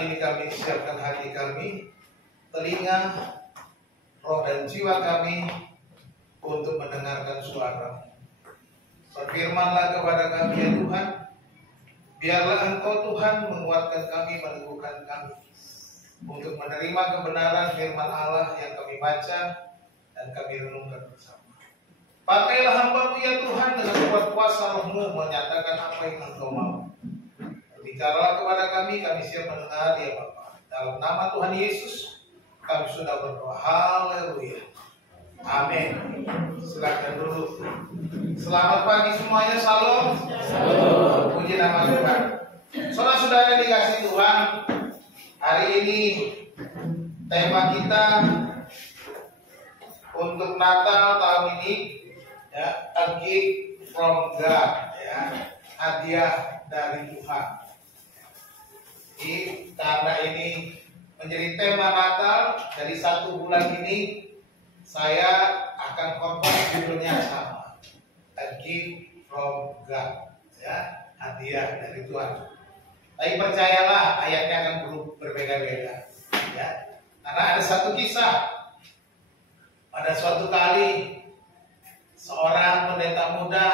saat ini kami siapkan hati kami, telinga, roh dan jiwa kami untuk mendengarkan suara. Berfirmanlah kepada kami ya Tuhan, biarlah Engkau Tuhan menguatkan kami, meneguhkan kami untuk menerima kebenaran firman Allah yang kami baca dan kami renungkan bersama. Pakailah hamba-Mu ya Tuhan dengan kuat kuasa Roh-Mu menyatakan apa yang Engkau mau. Bicaralah kepada kami siap mendengar ya Bapa. Dalam nama Tuhan Yesus kami sudah berdoa. Haleluya. Amin. Silakan dulu. Selamat pagi semuanya. Salam. Salam. Puji nama Tuhan. Saudara-saudara dikasih Tuhan, hari ini tema kita untuk Natal tahun ini ya, a gift from God, ya, hadiah dari Tuhan. Jadi karena ini menjadi tema Natal, dari 1 bulan ini saya akan khotbah judulnya sama, a gift from God, ya, hadiah dari Tuhan. Tapi percayalah ayatnya akan berbeda-beda, ya. Karena ada satu kisah. Pada suatu kali seorang pendeta muda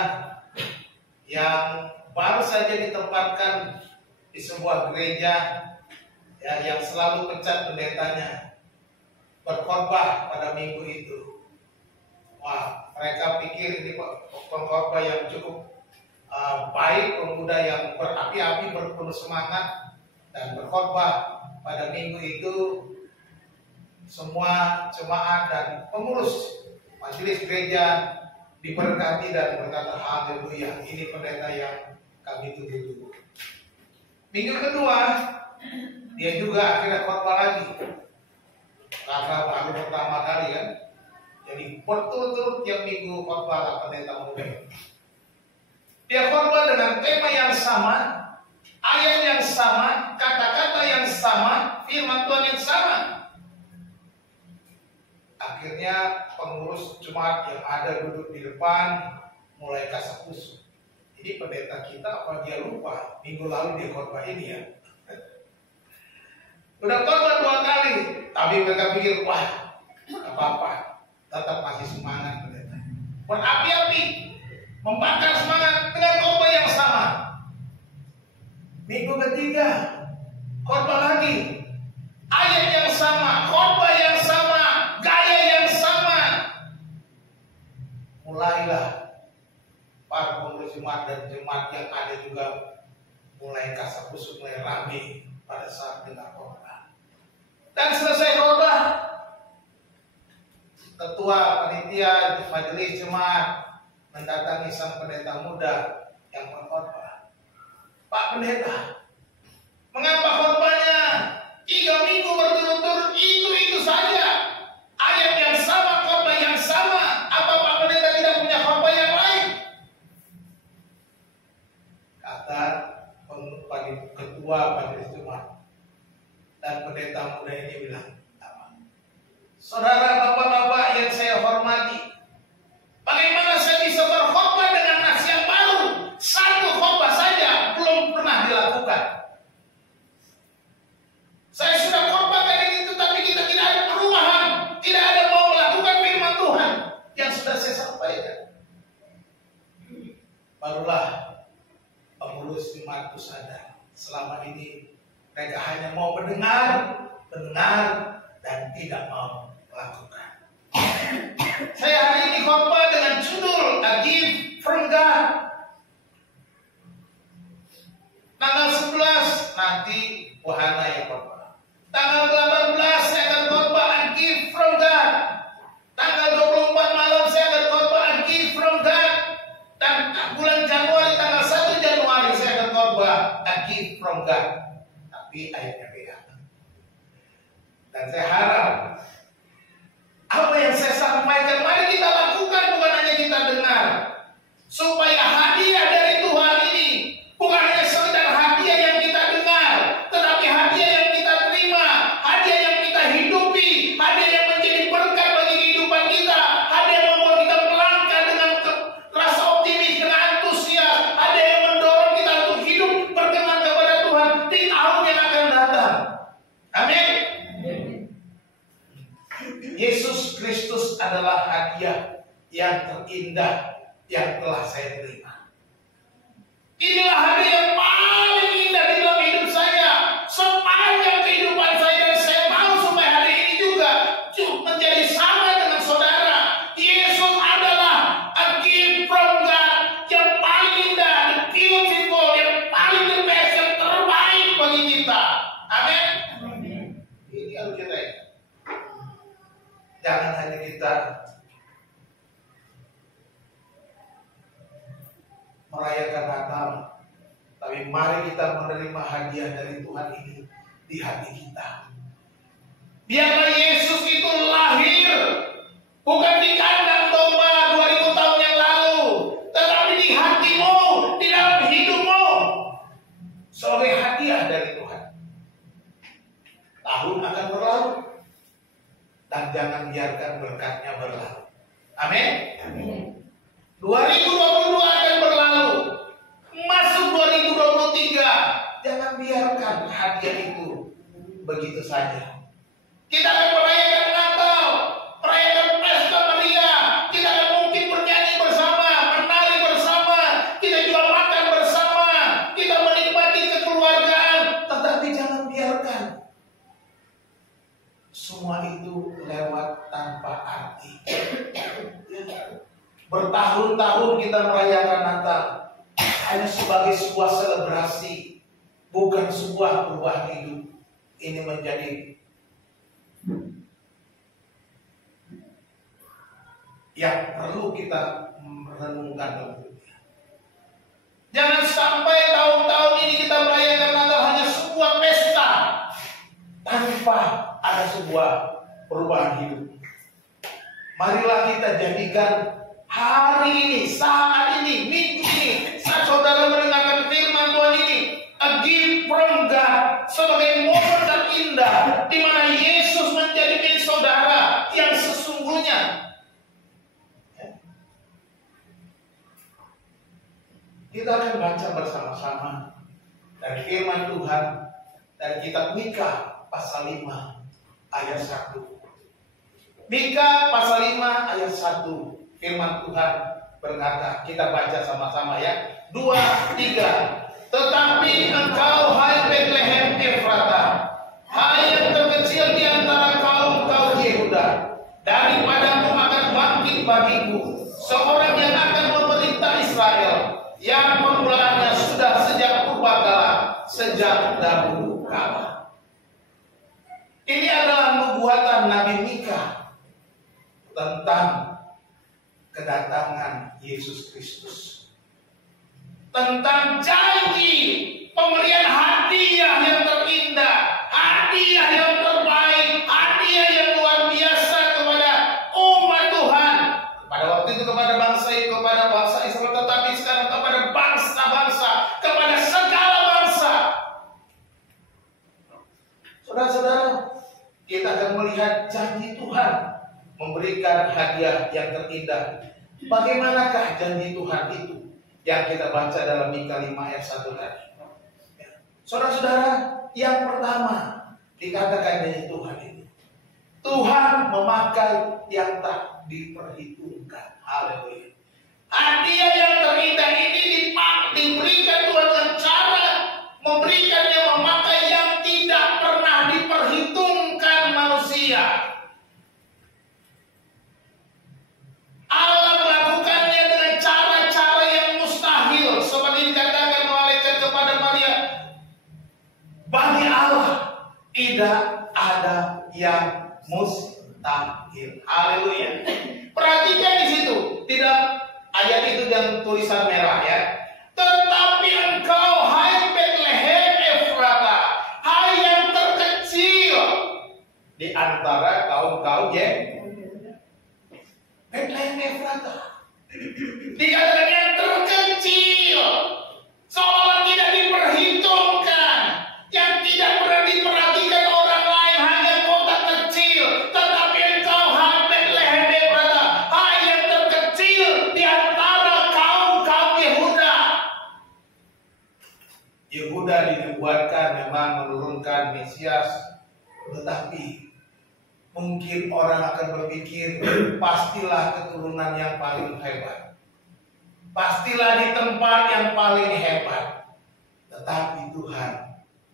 yang baru saja ditempatkan di sebuah gereja, ya, yang selalu pecat pendetanya, berkhotbah pada minggu itu. Wah, mereka pikir ini pengkhotbah yang cukup baik, pemuda yang berapi-api, berpenuh semangat, dan berkhotbah pada minggu itu. Semua jemaat dan pengurus majelis gereja diberkati dan berkata haleluya, ini pendeta yang kami tunggu-tunggu. Minggu kedua dia juga akhirnya khotbah lagi, karena baru pertama kali kan. Jadi berturut-turut tiap minggu khotbah pendeta muda. Dia khotbah dengan tema yang sama, ayat yang sama, kata-kata yang sama, firman Tuhan yang sama. Akhirnya pengurus jemaat yang ada duduk di depan mulai kasak-kusuk. Jadi pendeta kita apa dia lupa minggu lalu dia khotbah ini ya. Udah khotbah 2 kali, tapi mereka pikir wah gak apa-apa, tetap masih semangat pendeta. Berapi-api, membakar semangat dengan khotbah yang sama. Minggu ketiga khotbah lagi, ayat yang sama, khotbah yang sama, gaya yang sama. Mulailah para pengurus jemaat dan jemaat yang ada juga mulai kasak-kusuk, mulai rame pada saat dengar khotbah. Dan selesai khotbah, ketua panitia majelis jemaat mendatangi sang pendeta muda yang berkhotbah. Pak pendeta, mengapa khotbahnya 3 minggu berturut-turut itu saja? Ayat yang sama, khotbah yang sama. Apa Pak pendeta tidak punya khotbah yang lain? Kata ketua majelis jemaat dan pendeta muda ini bilang, saudara bapak-bapak yang saya hormati, bagaimana saya bisa berkhotbah dengan nas yang baru? 1 khotbah saja belum pernah dilakukan. Saya sudah khotbahkan itu, tapi kita tidak ada perubahan, tidak ada mau melakukan firman Tuhan yang sudah saya sampaikan. Barulah pengurus jemaat itu sadar, selama ini mereka hanya mau mendengar, dan tidak mau melakukan. Saya hari ini khotbah dengan judul A Gift from God. Tanggal 11 nanti wahana yang khotbah. Tanggal 18 saya akan khotbah A Gift from God. Tanggal 24 malam saya akan khotbah A Gift from God. Dan bulan Januari, tanggal 1 Januari saya akan khotbah A Gift from God. Tapi ayatnya beda. Dan saya harap apa yang saya sampaikan mari kita lakukan, bukan hanya kita dengar, supaya hadiah dari Tuhan ini bukan hanya sekedar hadiah yang kita dengar, tetapi hadiah yang kita terima, hadiah yang kita hidupi, hadiah yang menjadi berkat bagi kehidupan kita, hadiah yang membuat kita melangkah dengan rasa optimis, dengan antusias, hadiah yang mendorong kita untuk hidup berkenan kepada Tuhan di tahun yang akan datang. Amin. Yesus Kristus adalah hadiah yang terindah yang telah saya terima. Inilah hadiah yang paling indah di dalam hidup saya sepanjang kehidupan saya, dan saya mau supaya hari ini juga menjadi sama dengan saudara. Yesus adalah a gift from God yang paling indah, the beautiful, yang paling the best, yang terbaik bagi kita. Amin. Ini harus kita ingat. Jangan hanya kita merayakan Natal, tapi mari kita menerima hadiah dari Tuhan ini di hati kita. Biarlah Yesus itu lahir bukan di kandang domba 2000 tahun yang lalu, tetapi di hatimu, di dalam hidupmu, sebagai hadiah dari Tuhan. Tahun akan berlalu, dan jangan biarkan berkatnya berlalu. Amin. 2022 akan berlalu, masuk 2023. Jangan biarkan hadiah itu begitu saja. Kita akan merayakan Natal, merayakan Pesta Maria. Kita akan mungkin bernyanyi bersama, menari bersama, kita juga makan bersama, kita menikmati kekeluargaan. Tetapi jangan biarkan semua itu lewat tanpa arti. Bertahun-tahun kita merayakan Natal hanya sebagai sebuah selebrasi, bukan sebuah perubahan hidup. Ini menjadi yang perlu kita renungkan. Jangan sampai tahun-tahun ini kita merayakan Natal hanya sebuah pesta tanpa ada sebuah perubahan hidup. Marilah kita jadikan hari ini, saat ini, minggu ini, saat saudara mendengarkan firman Tuhan ini, a gift from God, sebagai momen terindah di mana Yesus menjadi milik saudara yang sesungguhnya. Kita akan baca bersama-sama dari firman Tuhan dari kitab Mika pasal 5 ayat 1. Mika pasal 5 ayat 1. Firman Tuhan berkata, kita baca sama-sama ya. 2, 3. Tetapi engkau, hai Bethlehem Efrata, hai yang terkecil di antara kaum Yehuda, daripadamu akan bangkit bagiku seorang yang akan memerintah Israel, yang permulaannya sudah sejak purbakala, sejak dahulu kala. Ini adalah nubuatan Nabi Mika tentang kedatangan Yesus Kristus, tentang janji pemberian hadiah yang terindah, hadiah yang terbaik, hadiah yang luar biasa kepada umat Tuhan, pada waktu itu kepada bangsa Israel, tetapi sekarang kepada bangsa-bangsa, kepada segala bangsa. Saudara-saudara, kita akan melihat janji Tuhan memberikan hadiah yang terindah. Bagaimanakah janji Tuhan itu yang kita baca dalam Mika 5 ayat 1 tadi? Saudara-saudara, yang pertama dikatakan janji Tuhan itu, Tuhan memakai yang tak diperhitungkan. Haleluya. Hadiah yang terindah ini diberikan Tuhan dengan cara memberikannya, memakai yang tidak pernah diperhitungkan manusia. Allah melakukannya dengan cara-cara yang mustahil, seperti dikatakan malaikat kepada Maria, bagi Allah tidak ada yang mustahil. Haleluya. Perhatikan di situ, tidak ayat itu yang tulisan merah ya. Tetapi engkau, hai Bethlehem Efrata, hai yang terkecil di antara kaum-kaum ya. Bethlehem Efrata dikatakan yang terkecil, seolah tidak diperhitungkan, yang tidak pernah diperhatikan orang lain, hanya kota kecil. Tetapi engkau, hai Bethlehem Efrata, hai yang terkecil di antara kaum-kaum Yehuda. Yehuda dinubuatkan memang menurunkan Mesias Tetapi mungkin orang akan berpikir, pastilah keturunan yang paling hebat, pastilah di tempat yang paling hebat. Tetapi Tuhan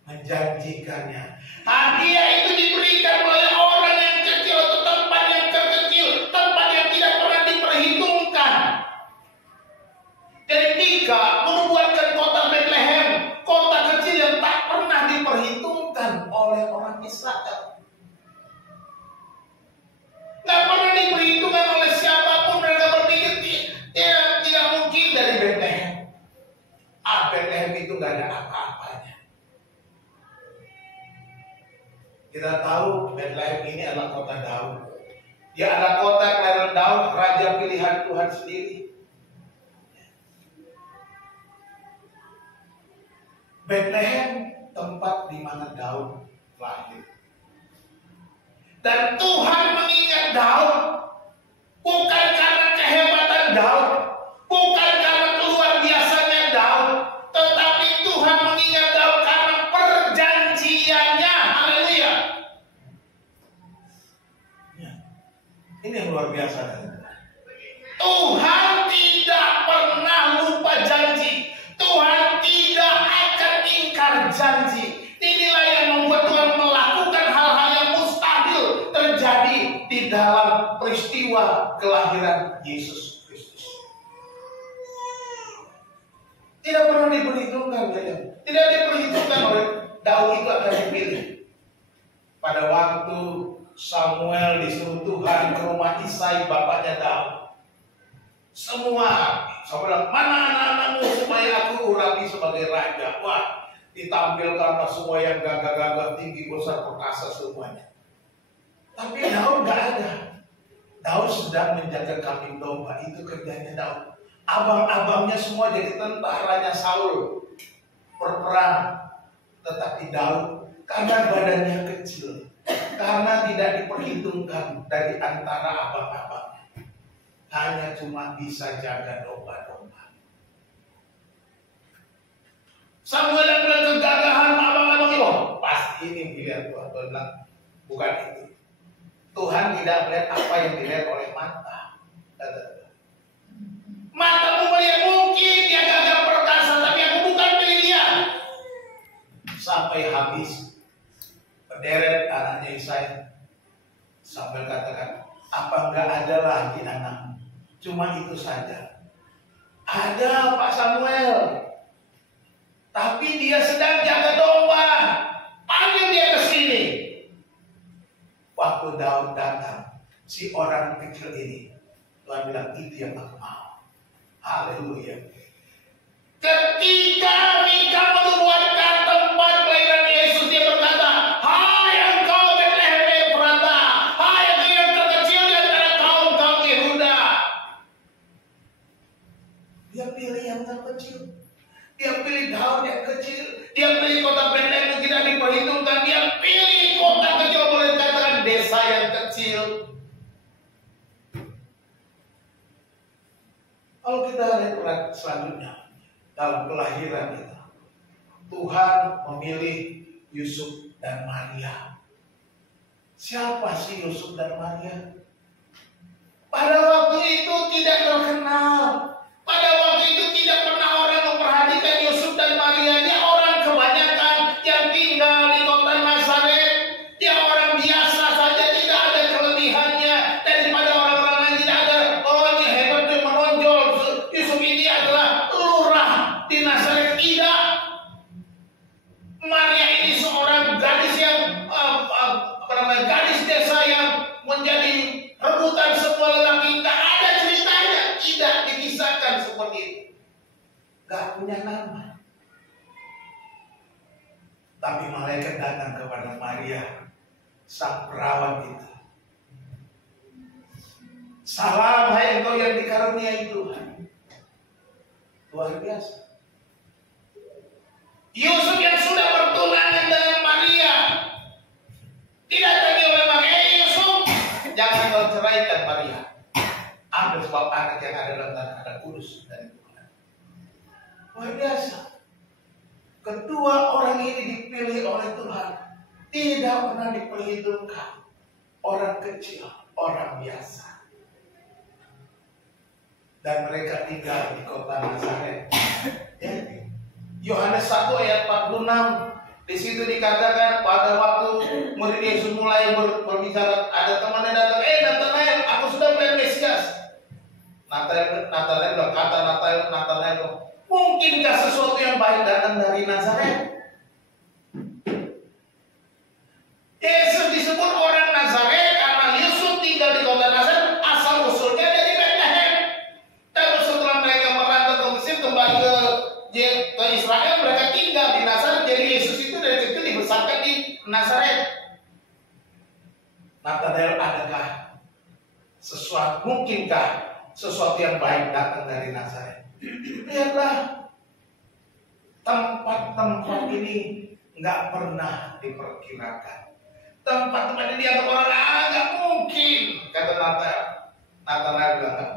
menjanjikannya, hadiah itu diberikan oleh orang yang kecil atau tempat yang terkecil, tempat yang tidak pernah diperhitungkan. Jadi Mika menubuatkan kota Bethlehem, kota kecil yang tak pernah diperhitungkan oleh orang Israel. Nggak pernah diperhitungkan oleh siapapun. Mereka berpikir tidak mungkin dari Bethlehem. Bethlehem itu nggak ada apa-apanya. Kita tahu Bethlehem ini adalah kota Daud. Dia adalah kota kelahiran Daud, raja pilihan Tuhan sendiri. Bethlehem tempat di mana Daud lahir. Dan Tuhan mengingat Daud bukan karena kehebatan Daud, bukan karena keluar biasanya Daud, tetapi Tuhan mengingat Daud karena perjanjiannya. Haleluya. Ya. Ini yang luar biasa. Tuhan tidak pernah lupa janji. Tuhan tidak akan ingkar janji. Inilah yang membuat Tuhan melakukan hal-hal yang mustahil terjadi di dalam peristiwa kelahiran Yesus Kristus. Tidak pernah diperhitungkan, tidak diperhitungkan oleh Daud itu akan dipilih. Pada waktu Samuel disuruh Tuhan ke rumah Isai, bapaknya Daud, semua bilang, mana anak-anakmu supaya aku urapi sebagai raja. Wah, ditampilkan semua yang gagah-gagah, tinggi, besar, perkasa semuanya. Tapi Daud gak ada. Daud sedang menjaga kambing domba. Itu kerjanya Daud. Abang-abangnya semua jadi tentaranya Saul, berperang. Tetapi Daud karena badannya kecil, karena tidak diperhitungkan dari antara abang-abangnya, hanya cuma bisa jaga domba-domba. Samuel yang bilang kegagahan abang-abang itu, pasti ini pilihan Tuhan. Tuhan bilang, bukan itu. Tuhan tidak melihat apa yang dilihat oleh mata. Matamu melihat mungkin dia gagah perkasa, tapi aku bukan pilih dia. Sampai habis berderet anaknya Isai, Samuel katakan, apa enggak ada lagi anakmu? Cuma itu saja. Ada Pak Samuel, tapi dia sedang jaga domba. Panggil dia ke sini. Waktu Daud datang, si orang kecil ini, Tuhan bilang, itu yang aku mau. Haleluya. Ketika Mika menubuatkan tempat kelahiran Yesus, dia berkata, hai engkau Bethlehem Efrata, hai engkau yang terkecil di antara kaum-kaum Yehuda. Dia pilih yang terkecil. Dia pilih Daud yang kecil. Dia pilih kota Bethlehem yang tidak diperhitungkan. Dia pilih kota kecil, boleh dikatakan desa yang kecil. Kalau kita lihat selanjutnya dalam kelahiran kita, Tuhan memilih Yusuf dan Maria. Siapa sih Yusuf dan Maria? Pada waktu itu tidak terkenal. Pada waktu itu tidak pernah orang memperhatikan Yusuf dan Maria. Dia orang kebanyakan yang tinggal di kota Nazaret. Dia orang biasa saja, tidak ada kelebihannya daripada orang-orang lain. Tidak ada, oh ini hebat, dia menonjol. Yusuf ini adalah lurah di Nazaret. Tidak. Maria ini seorang gadis yang gadis desa yang menjadi rebutan semua lelaki. Tak ada ceritanya, tidak dikisahkan seperti itu. Gak punya nama. Tapi malaikat datang kepada Maria, sang perawat itu. Salam hai engkau yang dikaruniai Tuhan. Luar biasa. Yusuf yang sudah bertunangan dengan Maria didatangi oleh Maria. Yusuf, jangan kau ceraikan Maria. Ambil sebab anak yang ada dalam tanah ada kudus dari Tuhan. Luar biasa. Kedua orang ini dipilih oleh Tuhan. Tidak pernah diperhitungkan. Orang kecil, orang biasa. Dan mereka tinggal di kota Nazaret. Yohanes 1 ayat 46. Di situ dikatakan pada waktu murid Yesus mulai berbicara, ada temannya datang, Nathanael, aku sudah melihat Mesias. Nathanael kata Nathanael, mungkinkah sesuatu yang baik datang dari Nazaret? Yesus disebut orang Nazaret karena Yesus tinggal di kota Nazaret, asal usulnya dari Bethlehem. Dan setelah mereka merantau ke Mesir kembali ke Israel, mereka tinggal di Nazaret. Jadi Yesus itu dari kecil dibesarkan di Nazaret. Nathanael, adakah mungkinkah sesuatu yang baik datang dari Nazaret? Lihatlah, tempat-tempat ini nggak pernah diperkirakan. Tempat-tempat ini dianggap orang nggak mungkin, kata Nathanael bilang.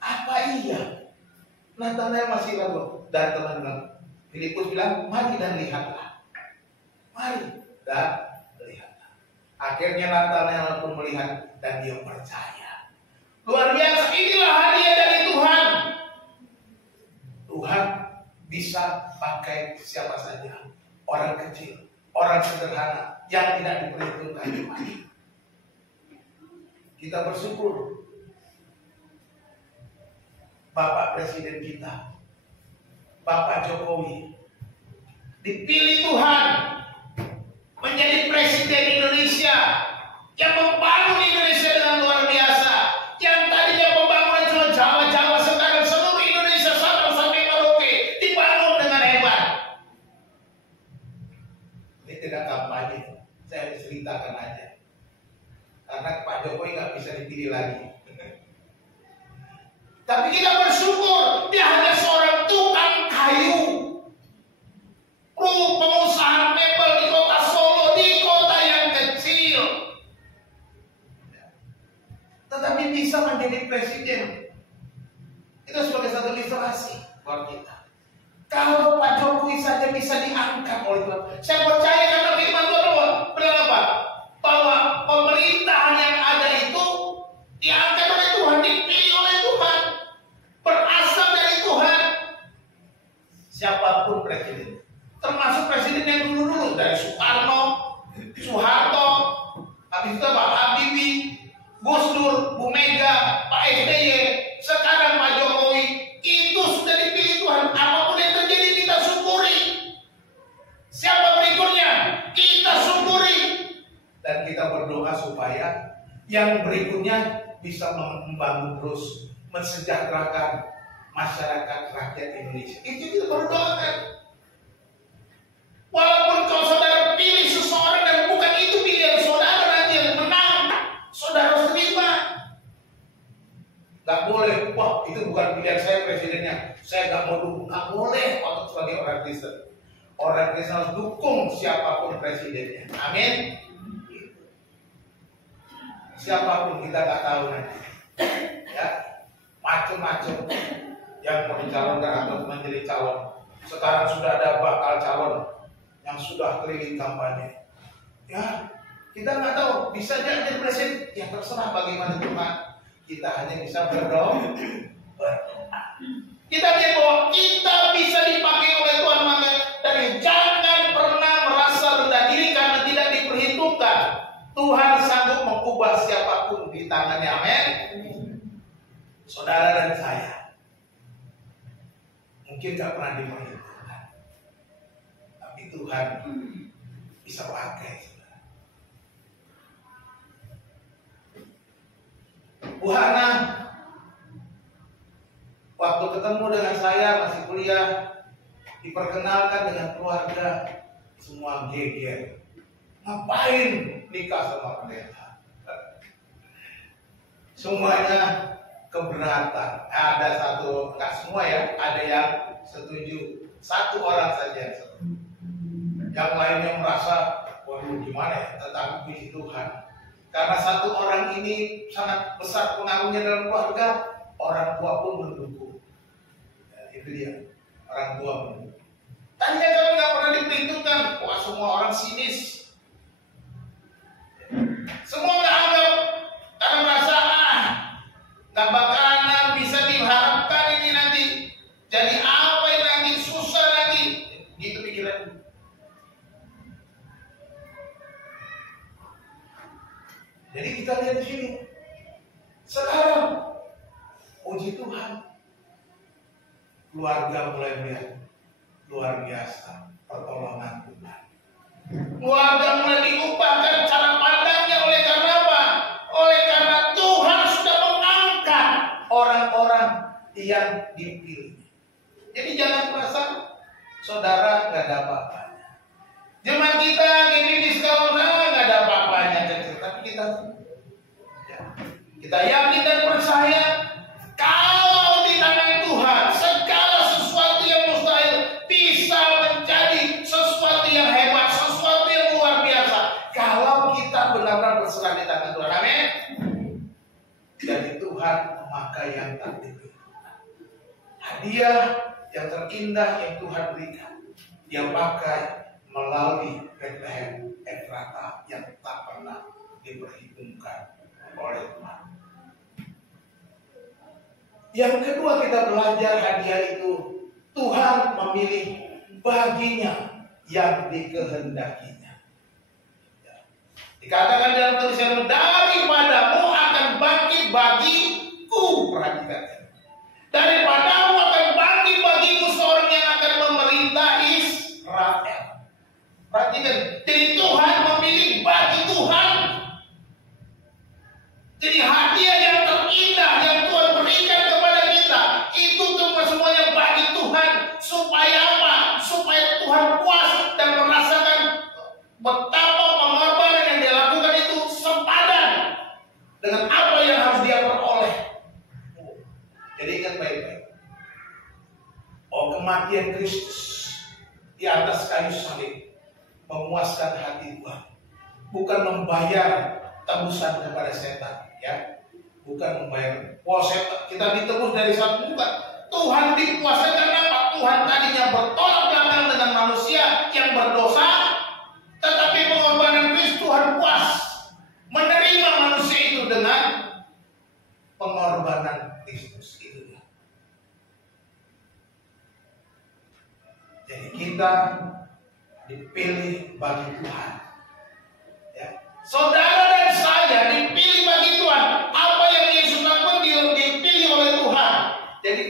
Apa iya? Nathanael masih ragu. Dan teman bilang, Filipus bilang, mari dan lihatlah. Mari dan lihatlah. Akhirnya Nathanael pun melihat dan dia percaya. Luar biasa, inilah hadiah dari Tuhan. Tuhan bisa pakai siapa saja. Orang kecil, orang sederhana yang tidak diperhitungkan Tuhan. Kita bersyukur Bapak Presiden kita, Bapak Jokowi, dipilih Tuhan menjadi Presiden Indonesia yang membangun Indonesia dengan luar biasa. Yang tadinya pembangunan cuma Jawa, sekarang seluruh Indonesia sampai Merauke dibangun dengan hebat. Ini tidak kampanye, saya ceritakan aja. Karena Pak Jokowi nggak bisa dipilih lagi. Tapi kita bersyukur dia hanya seorang tukang kayu, pengusaha mebel di kota Solo, di kota yang kecil, tetapi bisa menjadi presiden. Itu sebagai satu ilustrasi buat kita. Kalau Pak Jokowi saja bisa diangkat oleh Tuhan, saya percaya karena firman Tuhan benar apa? Bahwa pemerintahan yang ada itu diangkat oleh Tuhan, dipilih oleh Tuhan, berasal dari Tuhan. Siapapun presiden, termasuk presiden yang dulu dari Soekarno, Soeharto, habis itu Pak Habibie, Gus Dur, Bu Mega, Pak SBY, sekarang Pak Jokowi, itu sudah dipilih Tuhan. Apapun yang terjadi kita syukuri. Siapa berikutnya kita syukuri. Dan kita berdoa supaya yang berikutnya bisa membangun terus, mensejahterakan masyarakat rakyat Indonesia. Itu kita berdoakan. Walaupun kalau saudara pilih seseorang dan bukan itu pilihan saudara, nanti yang menang, saudara terima. Gak boleh, wah itu bukan pilihan saya presidennya, saya gak mau dukung. Gak boleh waktu sebagai orang Kristen. Orang Kristen harus dukung siapapun presidennya. Amin. Siapapun kita gak tahu nanti. Ya, macam-macam yang mau dicalonkan atau menjadi calon. Sekarang sudah ada bakal calon yang sudah keliling kampanye. Ya, kita nggak tahu, bisa jadi presiden. Ya terserah bagaimana Tuhan. Kita hanya bisa berdoa. Kita lihat bahwa kita bisa dipakai oleh Tuhan, maka dari jangan pernah merasa rendah diri karena tidak diperhitungkan. Tuhan sanggup mengubah siapapun di tangannya. Amin. Saudara dan saya mungkin gak pernah diperhitungkan, tapi Tuhan bisa pakai. Bu Hana waktu ketemu dengan saya masih kuliah, diperkenalkan dengan keluarga, semua geger. Ngapain nikah sama pendeta? Semuanya keberatan. Ada satu, enggak semua ya, ada yang setuju. Satu orang saja yang setuju. Yang lainnya merasa, waduh gimana ya, tetapi puji Tuhan. Karena satu orang ini sangat besar pengaruhnya dalam keluarga, orang tua pun mendukung. Ya, itu dia, orang tua mendukung. Tanya kalau nggak pernah diperhitungkan, wah semua orang sinis. Semua nggak anggap karena merasa nggak bakalan bisa diharapkan ini nanti. Jadi apa yang nanti susah nanti, gitu pikiran. Jadi kita lihat di sini. Sekarang puji Tuhan, keluarga mulai melihat luar biasa pertolongan Tuhan. Keluarga mulai diubahkan cara pandangnya oleh karena apa? Oleh karena Tuhan sudah mengangkat orang-orang yang dipilih. Jadi jangan merasa saudara nggak ada apa-apanya. Jemaat kita gini di sekolah nggak ada apa-apanya, tapi kita yakin dan percaya kalau di tangan Tuhan segala sesuatu yang mustahil bisa menjadi sesuatu yang hebat, sesuatu yang luar biasa kalau kita benar-benar berserah di tangan Tuhan. Amin. Jadi Tuhan memakai yang tak diperlukan. Hadiah yang terindah yang Tuhan berikan, Dia pakai melalui Bethlehem Efrata yang tak pernah diperhitungkan oleh Tuhan. Yang kedua kita belajar hadiah itu Tuhan memilih baginya yang dikehendakinya. Dikatakan dalam tulisan, daripadamu akan bangkit bagiku, perhatikan. Daripadamu akan bangkit bagiku seorang yang akan memerintah Israel. Perhatikan, jadi Tuhan memilih bagi Tuhan. Jadi hadiah yang terindah yang Tuhan berikan kepada kita itu semuanya bagi Tuhan. Supaya apa? Supaya Tuhan puas dan merasakan betapa pengorbanan yang Dia lakukan itu sepadan dengan apa yang harus Dia peroleh. Jadi ingat baik-baik, kematian Kristus di atas kayu salib memuaskan hati Tuhan, bukan membayar tebusan kepada setan, ya, bukan membayar. Setan kita ditebus dari satu, bukan. Tuhan dipuaskan karena apa? Tuhan tadinya bertolak belakang dengan manusia yang berdosa, tetapi pengorbanan Kristus Tuhan puas menerima manusia itu dengan pengorbanan Kristus itu. Jadi kita dipilih bagi Tuhan. Ya. Saudara dan saya dipilih bagi Tuhan. Apa yang Yesus lakukan dipilih oleh Tuhan. Jadi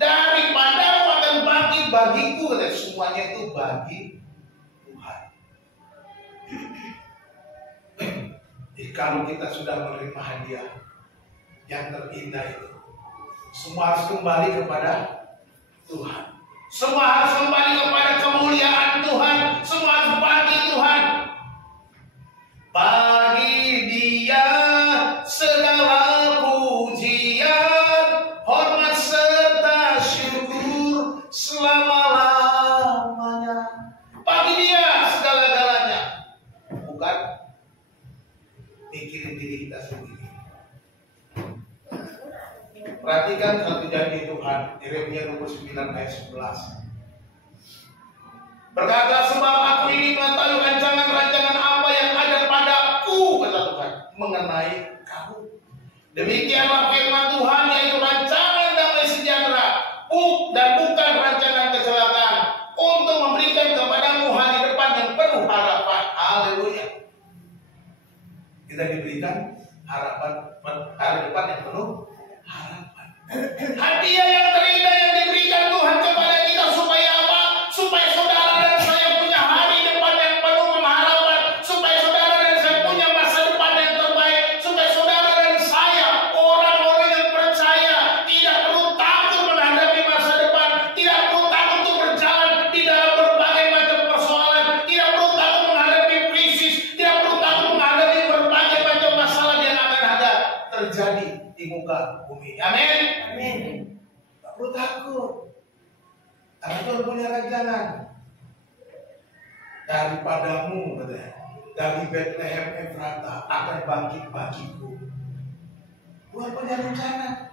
daripadamu akan bangkit bagiku, semuanya itu bagi Tuhan. Jadi kalau kita sudah menerima hadiah yang terindah itu, semua harus kembali kepada Tuhan. Semua harus kembali kepada kemuliaan Tuhan. Semua harus bagi Tuhan. Bagi Dia segala pujian, hormat serta syukur selama-lamanya. Bagi Dia segala-galanya, bukan mikirin diri kita sendiri. Perhatikan satu janji Tuhan, Yeremia 29 ayat 11. Berkata, sebab aku ini mengetahui rancangan-rancangan apa yang ada padaku, kata Tuhan, mengenai kamu. Demikianlah firman Tuhan, yaitu rancangan damai sejahtera, dan bukan rancangan kecelakaan, untuk memberikan kepadamu hari depan yang penuh harapan. Haleluya. Kita diberikan harapan, hari depan yang penuh harapan. Hadiah yang terindah yang diberikan Tuhan kepada kita supaya apa? Supaya saudara dan saya punya hari depan yang penuh pengharapan, supaya saudara dan saya punya masa depan yang terbaik, supaya saudara dan saya orang-orang yang percaya tidak perlu takut menghadapi masa depan, tidak perlu takut untuk berjalan di dalam berbagai macam persoalan, tidak perlu takut menghadapi krisis, tidak perlu takut menghadapi berbagai macam masalah yang akan ada terjadi di muka bumi. Amin. Tak perlu takut, karena Tuhan punya rancangan. Daripadamu, dari Bethlehem Efrata akan bangkit bagiku. Tuhan punya rencana.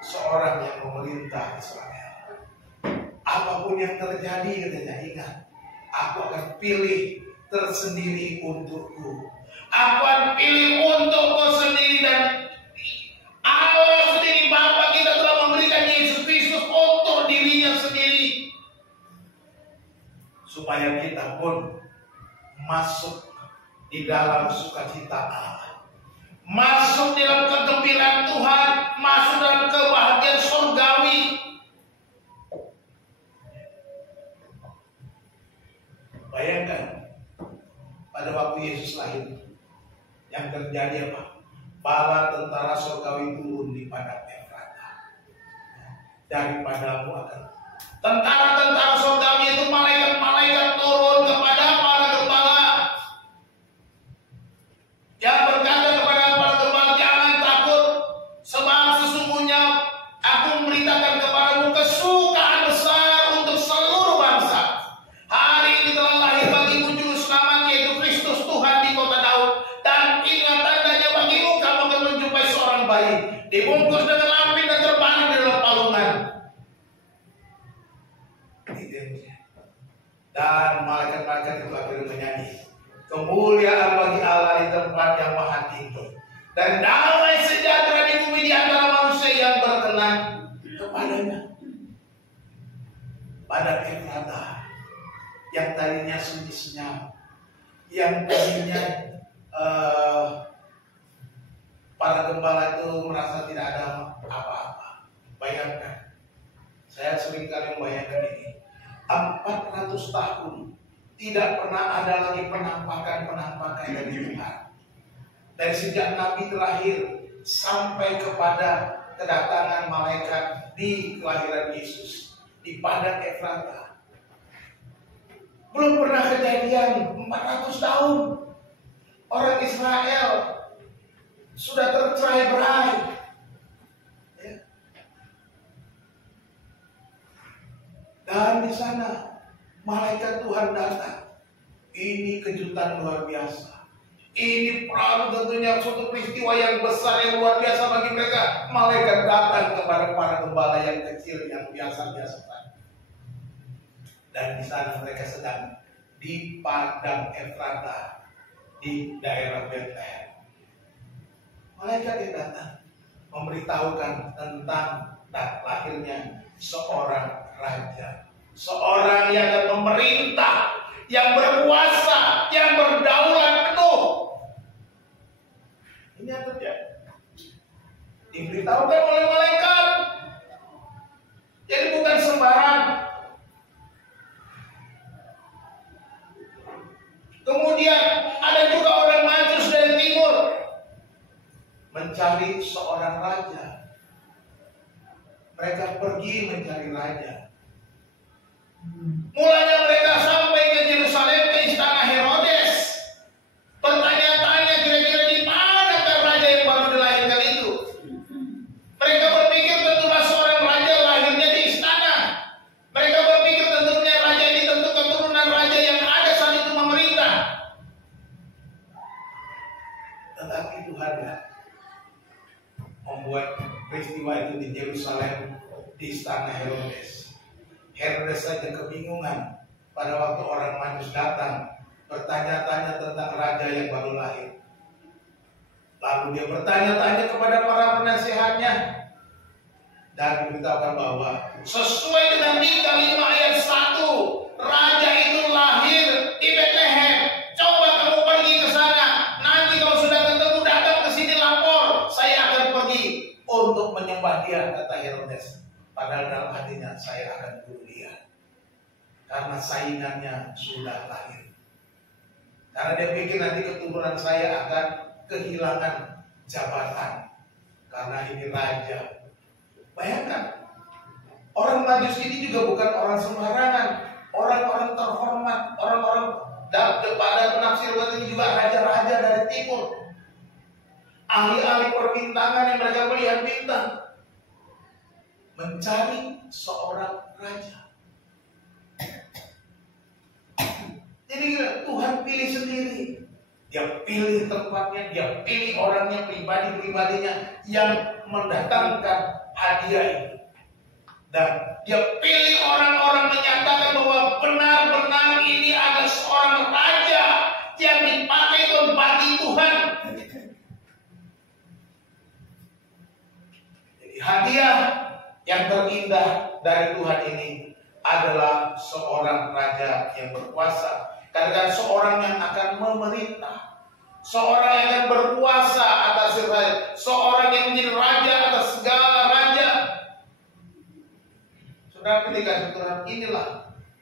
Seorang yang memerintah Israel apapun yang terjadi, katanya, ingat, aku akan pilih tersendiri untukku. Aku akan pilih untukku sendiri, dan Allah sendiri, Bapa kita telah memberikan Yesus Kristus untuk dirinya sendiri, supaya kita pun masuk di dalam sukacita Allah, masuk di dalam kegembiraan Tuhan, masuk dalam kebahagiaan surgawi. Bayangkan pada waktu Yesus lahir, yang terjadi apa? Bala tentara surgawi turun di padang Efrata. Daripadamu akan tentara-tentara surgawi itu, malaikat-malaikat turun kepada para gembala, yang berkata kepada para gembala, jangan takut, sebab sesungguhnya aku memberitakan kepadamu kesukaan besar untuk seluruh bangsa. Hari ini telah lahir bagimu juru selamat, yaitu Kristus Tuhan di kota Daud. Dan ingat tandanya bagimu, kamu akan menjumpai seorang bayi dibungkus dengan lampin dan terbaring di dalam palungan. Dan malaikat-malaikat itu akhirnya menyanyi, kemuliaan bagi Allah di tempat yang maha tinggi, dan damai sejahtera di bumi di antara manusia yang berkenan kepadanya. Pada Efrata yang tadinya sunyi senyap, yang tadinya para gembala itu merasa tidak ada apa-apa. Bayangkan, saya seringkali membayangkan ini, 400 tahun tidak pernah ada lagi penampakan dari Tuhan. Dari sejak Nabi terakhir sampai kepada kedatangan malaikat di kelahiran Yesus di padang Efrata, belum pernah kejadian. 400 tahun orang Israel sudah tercerai-berai, ya. Dan di sana malaikat Tuhan datang. Ini kejutan luar biasa. Ini prabu, tentunya suatu peristiwa yang besar, yang luar biasa bagi mereka. Malaikat datang kepada para gembala yang kecil, yang biasa-biasa saja. Dan di sana mereka sedang di padang Efrata di daerah Bethlehem. Malaikat yang datang memberitahukan tentang lahirnya seorang raja, seorang yang akan memerintah, yang berkuasa, yang berdaulat penuh. Ini yang terjadi. Diberitahukan oleh malaikat. Jadi bukan sembarang. Kemudian ada juga orang Majus dari timur mencari seorang raja. Mereka pergi mencari raja. Mulanya mereka sampai ke Yerusalem, ke istana Herodes. Bertanya-tanya kira-kira di mana kan raja yang baru dilahirkan itu. Mereka berpikir tentulah seorang raja lahirnya di istana. Mereka berpikir tentunya raja ini tentu keturunan raja yang ada saat itu memerintah. Tetapi Tuhan membuat peristiwa itu di Yerusalem, di istana Herodes. Herodes saja kebingungan pada waktu orang Majus datang bertanya-tanya tentang raja yang baru lahir. Lalu dia bertanya-tanya kepada para penasehatnya dan diberitahukan bahwa sesuai dengan Mika 5 ayat 1, raja itu lahir di Bethlehem. Coba kamu pergi ke sana. Nanti kalau sudah ketemu, datang ke sini lapor. Saya akan pergi untuk menyembah dia, kata Herodes. Padahal dalam hatinya, saya akan bunuh dia, karena saingannya sudah lahir. Karena dia pikir nanti keturunan saya akan kehilangan jabatan, karena ini raja. Bayangkan, orang Majus ini juga bukan orang sembarangan, orang-orang terhormat, orang-orang pada penafsir ini juga raja-raja dari timur, ahli-ahli perbintangan yang mereka melihat bintang, mencari seorang raja. Jadi Tuhan pilih sendiri. Dia pilih tempatnya, dia pilih orangnya, pribadi-pribadinya yang mendatangkan hadiah itu. Dan dia pilih orang-orang menyatakan bahwa benar-benar ini ada seorang raja yang dipakai untuk bagi Tuhan. Jadi hadiah yang terindah dari Tuhan ini adalah seorang raja yang berkuasa. Karena seorang yang akan memerintah, seorang yang akan berkuasa atas Israel, seorang yang menjadi raja atas segala raja. Saudara pilihkan Tuhan, inilah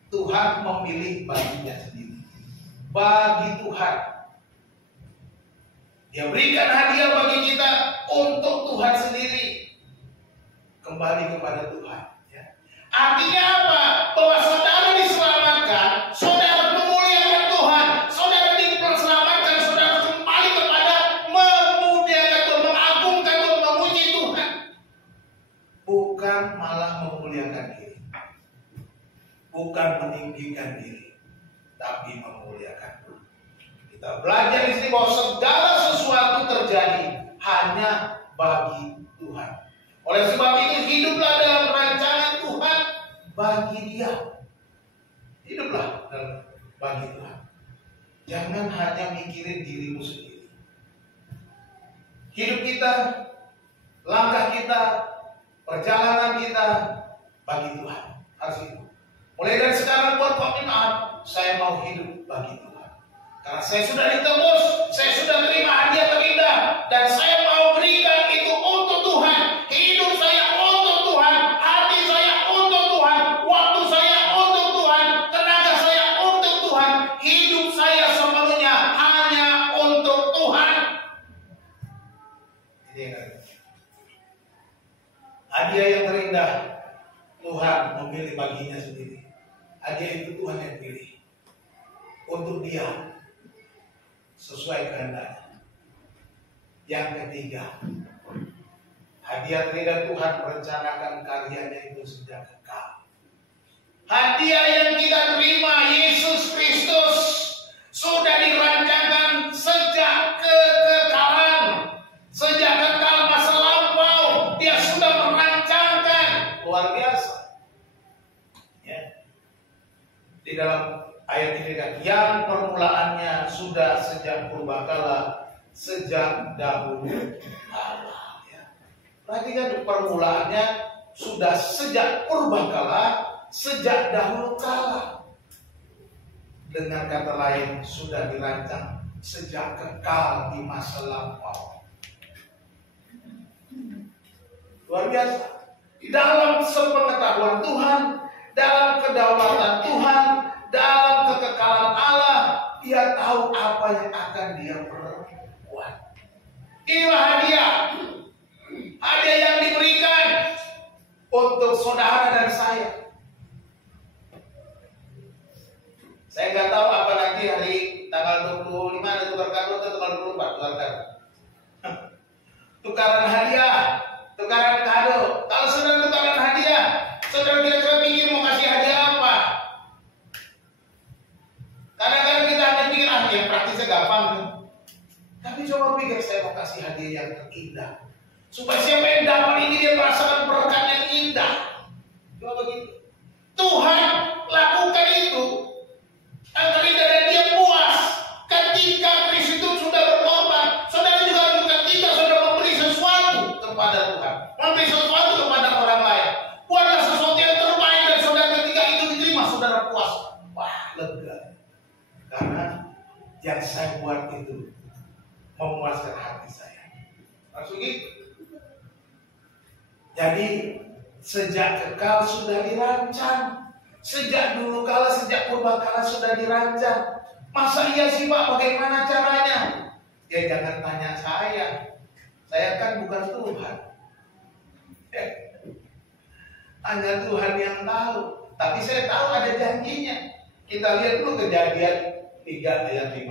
Tuhan memilih baginya sendiri. Bagi Tuhan, Dia berikan hadiah bagi kita untuk Tuhan sendiri. Kembali kepada Tuhan. Ya. Artinya apa? Bahwa saudara diselamatkan, saudara memuliakan Tuhan, saudara diselamatkan, saudara kembali kepada memuliakan Tuhan, mengagungkan Tuhan, memuji Tuhan. Bukan malah memuliakan diri, bukan meninggikan diri, tapi memuliakan Tuhan. Kita belajar di sini bahwa segala sesuatu terjadi hanya bagi Tuhan. Oleh sebab itu hiduplah dalam rancangan Tuhan bagi Dia. Hiduplah dalam bagi Tuhan. Jangan hanya mikirin dirimu sendiri. Hidup kita, langkah kita, perjalanan kita bagi Tuhan. Harus itu. Mulai dari sekarang buat pembinaan, saya mau hidup bagi Tuhan. Karena saya sudah ditebus, saya sudah terima hadiah terindah, dan saya mau berikan itu untuk Tuhan. Hidup saya untuk Tuhan, hati saya untuk Tuhan, waktu saya untuk Tuhan, tenaga saya untuk Tuhan, hidup saya sepenuhnya hanya untuk Tuhan. Ini hadiah yang terindah Tuhan memilih baginya sendiri. Hadiah itu Tuhan yang pilih untuk Dia sesuai kehendaknya. Yang ketiga, hadiah terindah Tuhan merencanakan karyanya itu sejak kekal. Hadiah yang kita terima Yesus Kristus sudah dirancangkan sejak kekekalan, sejak kekal masa lampau. Dia sudah merancangkan luar biasa. Ya. Di dalam ayat ini kan, yang permulaannya sudah sejak purbakala, sejak dahulu kala. Ya. Perhatikan permulaannya sudah sejak purbakala, sejak dahulu kala. Dengan kata lain, sudah dirancang sejak kekal di masa lampau. Luar biasa. Di dalam sepengetahuan Tuhan, dalam kedaulatan Tuhan, dalam kekekalan Allah, Dia tahu apa yang akan Dia perbuat. Inilah hadiah. Hadiah yang diberikan untuk saudara dan saya. Saya nggak tahu apa nanti hari tanggal 25 ada tukar kado atau tanggal 24 tukar kado. Tukaran hadiah, tukaran kado. Kalau saudara tukaran hadiah, saudara kira-kira pikir mau kasih hadiah apa? Kadang-kadang kita hanya pikir yang praktisnya gampang. Tapi coba pikir, saya mau kasih hadiah yang terindah. Supaya siapa yang dapat ini dia merasakan berkat yang indah. Coba begitu. Tuhan lakukan itu yang terindah dan Dia puas ketika Kristus sudah berkorban. Saudara juga ketika saudara memberi sesuatu kepada Tuhan, memberi sesuatu kepada orang lain, buatlah sesuatu yang terbaik dan saudara ketika itu diterima, saudara puas. Wah, lega. Karena yang saya buat itu memuaskan hati saya. Maksud gitu. Jadi sejak kekal sudah dirancang, sejak dulu kala, sejak purbakala sudah dirancang. Masa iya sih Pak? Bagaimana caranya? Ya jangan tanya saya kan bukan Tuhan. Hanya Tuhan yang tahu. Tapi saya tahu ada janjinya. Kita lihat dulu Kejadian 3 ayat 15.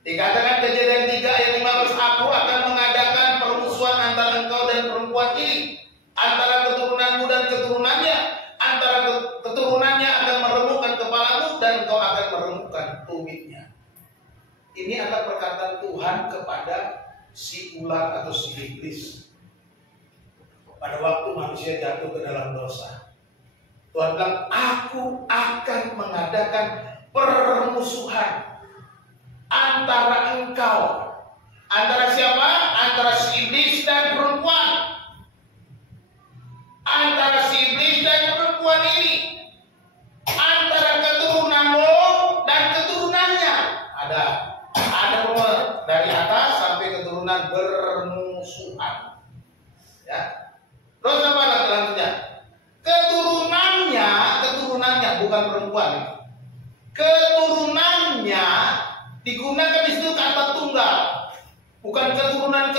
Dikatakan Kejadian 3 ayat 15, aku akan mengadakan permusuhan antara engkau dan perempuan ini, antara keturunanmu dan keturunannya, antara keturunannya akan meremukkan kepalamu dan engkau akan meremukkan tumitnya. Ini adalah perkataan Tuhan kepada si ular atau si iblis. pada waktu manusia jatuh ke dalam dosa. Tuhan bilang, aku akan mengadakan permusuhan antara engkau. Antara siapa? Antara si iblis dan perempuan. Antara si iblis dan perempuan ini. Antara keturunanmu dan keturunannya. Ada dari atas sampai keturunan bermusuhan. Ya. Terus apa selanjutnya? Keturunannya bukan perempuan. Keturunannya digunakan di situ kata tunggal, bukan keturunan.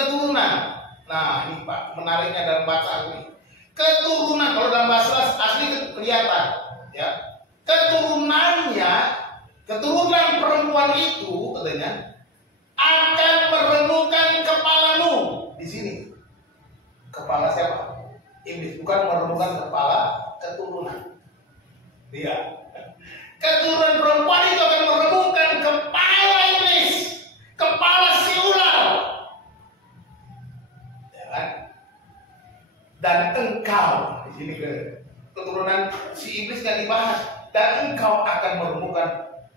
Nah, ini Pak, menariknya dalam bahasa asli. Keturunan, kalau dalam bahasa asli kelihatan, ya. Keturunan perempuan itu katanya akan meremukkan kepalamu. Di sini. Kepala siapa? Iblis, bukan meremukkan kepala keturunan. Dia. Keturunan perempuan itu akan meremukkan kepala iblis, kepala si ular. Ya kan? Dan engkau, di sini keturunan si iblis nggak dibahas. Dan engkau akan meremukkan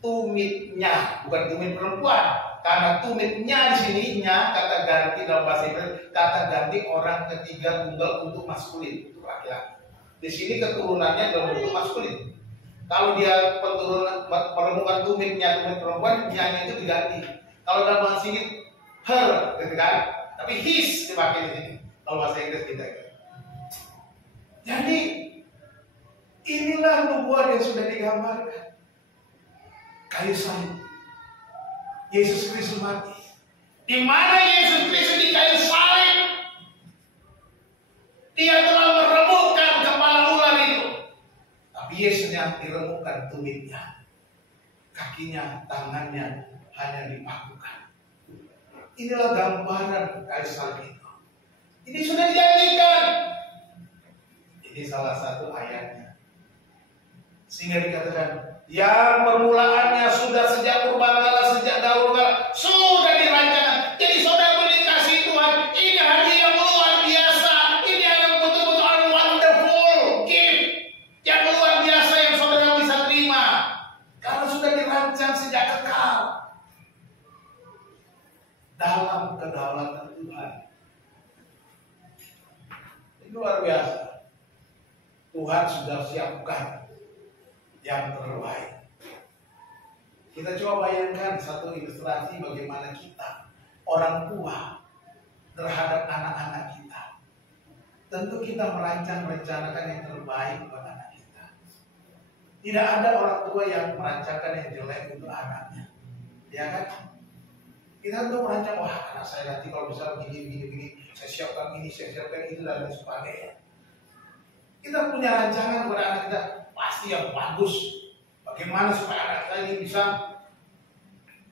tumitnya, bukan tumit perempuan. Karena tumitnya di sininya kata ganti dalam bahasa Inggris, kata ganti orang ketiga tunggal untuk maskulin, untuk laki-laki. Di sini keturunannya dalam bentuk maskulin. Kalau dia meremukkan tumit perempuan, nya itu diganti. Kalau dalam bahasa Inggris her, gitu kan? Tapi his dipakai di sini. Kalau bahasa Inggris kita. Jadi inilah nubuat yang sudah digambarkan. Kayu salib. Yesus Kristus mati. Di mana Yesus Kristus di kayu salib, Dia telah meremukkan kepala ular itu. Tapi Yesusnya diremukkan tumitnya, kakinya, tangannya hanya dipakukan. Inilah gambaran kayu salib itu. Ini sudah dijanjikan. Ini salah satu ayatnya. Sehingga dikatakan, yang permulaannya sudah sejak purbakala, sejak dahulu kala sudah dirancangkan. Jadi saudara dikasih Tuhan, ini hadiah yang luar biasa. Ini yang betul-betul wonderful gift yang luar biasa yang saudara bisa terima karena sudah dirancang sejak kekal dalam kedaulatan Tuhan. Ini luar biasa. Tuhan sudah siapkan yang terbaik. Kita coba bayangkan satu ilustrasi bagaimana kita, orang tua, terhadap anak-anak kita. Tentu kita merencanakan yang terbaik buat anak kita. Tidak ada orang tua yang merancangkan yang jelek untuk anaknya. Ya kan? Kita tuh merancang, wah anak saya nanti kalau bisa begini, saya siapkan ini, saya siapkan itu, dan lain sebagainya. Kita punya rancangan kepada anak kita, pasti yang bagus. Bagaimana supaya anak saya ini bisa